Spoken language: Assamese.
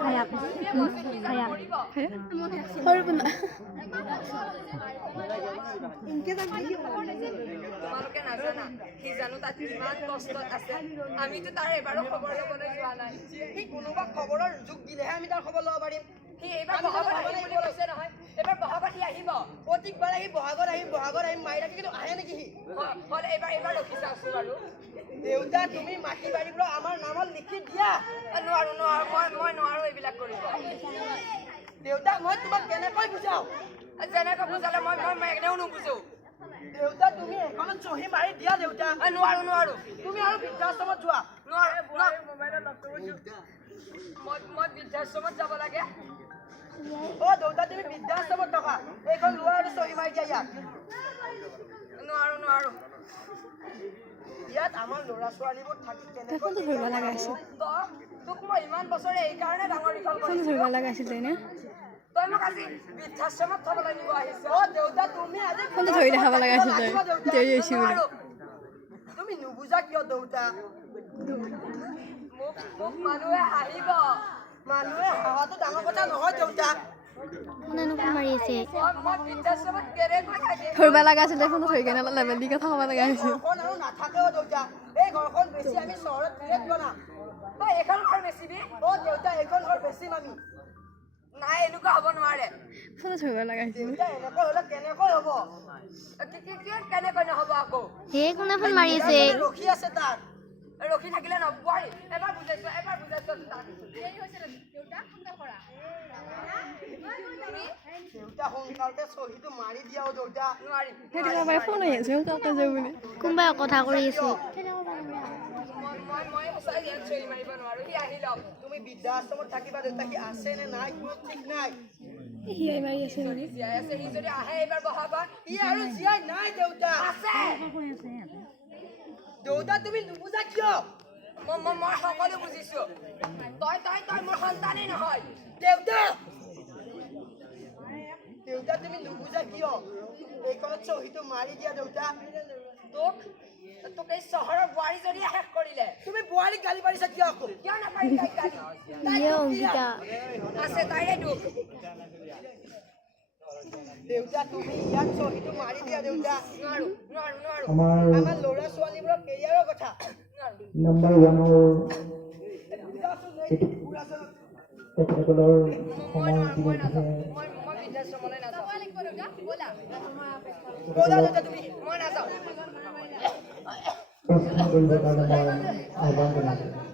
Kayak. Kayak. Horribna. তোমালোকে নাজানা সি জানো তাত কিমান কষ্টত আছে আমিতো তাৰ এবাৰো খবৰ ল'বলৈ যোৱা নাই সি কোনোবা খবৰৰ যোগ দিলেহে আমি তাৰ খবৰ ল'ব পাৰিম সি এইবাৰ বহাগত আহিম বুলি কৈছে নহয় এইবাৰ বহাগত সি আহিব প্ৰত্যেকবাৰ আহি বহাগত আহিম মাৰি ৰাখি কিন্তু আহে নেকি সি হ'লে এইবাৰ ৰখি চাওঁচোন বাৰু দেউতা তুমি মাটি বাৰীবোৰ আমাৰ নামত লিখি দিয়া নোৱাৰো মই নোৱাৰো এইবিলাক কৰিব দেউতা মই তোমাক কেনেকৈ বুজাওঁ যেনেকৈ বুজালে মই একদম নুবুজো দেউতা তুমি এখনত চহী মাৰি দিয়া দেউতা নোৱাৰো তুমি আৰু বৃদ্ধাশ্ৰমত যোৱা মই বৃদ্ধাশ্ৰমত যাব লাগে দেউতা তুমি বৃদ্ধাশ্ৰমত থকা এইখন লোৱা আৰু চহী মাৰি দিয়া ইয়াত নোৱাৰো ইয়াত আমাৰ ল'ৰা ছোৱালীবোৰ থাকি কেনেকৈ ধৰিব লগা আছিল তোক মই ইমান বছৰে এইকাৰণে ডাঙৰ দীঘল কৰিছো ধৰিব লগা আছিল নে তই মোক আজি বৃদ্ধাশ্ৰমত থবলৈ নিব আহিছ দেউতা তুমি আজি ধৰি দেখাব লগা আছিল দেৰি হৈছে বুলি তুমি নুবুজা কিয় দেউতা মোক মানুহে হাঁহিব মানুহে হাঁহাটো ডাঙৰ কথা নহয় দেউতা মাৰি আছে মই বৃদ্ধাশ্ৰমত কেনেকৈ থাকিম ধৰিব লগা আছিল ফোনটো ধৰি কেনে লেবেল দি কথা ক'ব লগা হৈছিল ঘৰখন আৰু নাথাকেও দেউতা এই ঘৰখন বেছি আমি চহৰত ফ্লেট বনাম তই এইখন ঘৰ বেচিবি দেউতা এইখন ঘৰ বেচিম আমি নাই এনেকুৱা হ'ব নোৱাৰে ফোনটো ধৰিব লগা হৈছিল দেউতা এনেকৈ হ'লে কেনেকৈ হ'ব কেনেকৈ নহ'ব আকৌ সেই কোনে ফোন মাৰি আছে ৰখি আছে তাত ৰখি থাকিলে নপৰি এবাৰ বুজাইছো তাক দেউতা সোনকালতে চহীটো মাৰি দিয়াও দেউতা নোৱাৰিম ফোন আহি আছে সোনকালতে যাওঁ বুলি কোনোবাই কথা কৰি আছে মই সঁচাই ইয়াত চহী মাৰিব নোৱাৰো সি আহি লওক তুমি বৃদ্ধাশ্ৰমত থাকিবা দেউতা সি আছে নে নাই কোনো ঠিক নাই হিয়াই মাৰি আছে বুলি জীয়াই আছে সি যদি আহে এইবাৰ বহাগত সি আৰু জীয়াই নাই দেউতা আছে দেউতা তুমি নুবুজা কিয় মই সকলো বুজিছো তই মোৰ সন্তানেই নহয় দেউতা তুমি নুবুজা কিয় এইখনত চহীটো মাৰি দিয়া দেউতা তোক এই চহৰৰ বোৱাৰীজনীয়ে শেষ কৰিলে তুমি বোৱাৰীক গালি পাৰিছা কিয় আকৌ কিয় নাপাৰিম তাইক গালি আছে তাইৰে দুখ দেউতা তুমি ইয়াত চহীটো মাৰি দিয়া দেউতা নোৱাৰো আমাৰ ল'ৰা ছোৱালীবোৰৰ কেৰিয়াৰৰ কথা নাম্বাৰ 1 তেখেতসকলৰ সময় প্ৰশ্ন কৰিবৰ কাৰণে মই আহ্বান জনাইছোঁ